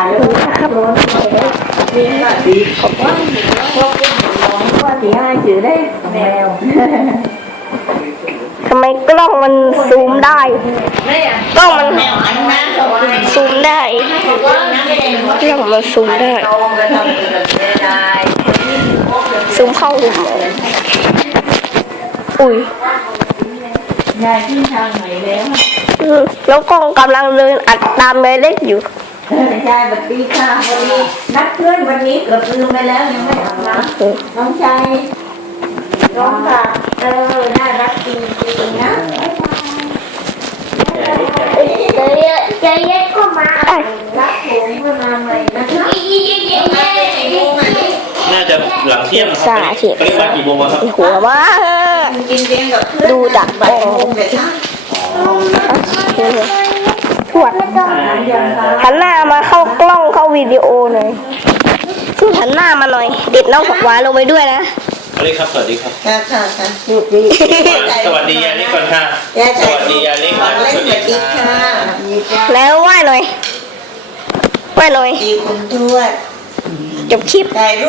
ถ่ายแล้วครับร้อนนี่ก็ดีขอบคุณพวกคุณน้องว่าสีให้จือได้แมวทำไมกล้องมันซูมได้กล้องมันแมวอันนั้นเขาว่าซูมได้ว่านั่นเองกล้องมันซูมได้ตรงกันทำเป็นได้ซูมเข้าหุมอุ้ยยายที่ทางไหนแล้วอืมแล้วกล้องกำลังเดินอัดตามเมเล็กอยู่ ยายสวัสดีค่ะวันนี้นัดเพื่อนวันนี้เกือบลืมไปแล้วยังไม่อาบน้ำน้องชายน้องค่ะเออน่ารักจริงๆนะเดี๋ยวเดี๋ยวเย็ดก็มารักผมเมื่อมาใหม่นะคะเย้เย้เย้เย้น่าจะหลังเที่ยงนะครับสาธิตปริมาณกี่โมงครับหัวมากกินเลี้ยงกับเพื่อนดูจากบ่ายโมงเดี๋ยวนะ ทวดหันหน้ามาเข้ากล้องเข้า วิดีโอหน่อยหันหน้ามาหน่อย เด็ดน้องผักหวานลงไปด้วยนะสวัสดีครับ สวัสดีครับ ค่ะค่ะค่ะดูดีสวัสดียายเล็กก่อนค่ะ ยายสวัสดียายเล็กขอเล่นสวัสดีค่ะแล้วไหว้หน่อยไหว้หน่อยดีคุณทวดจบคลิปถ่ายรูป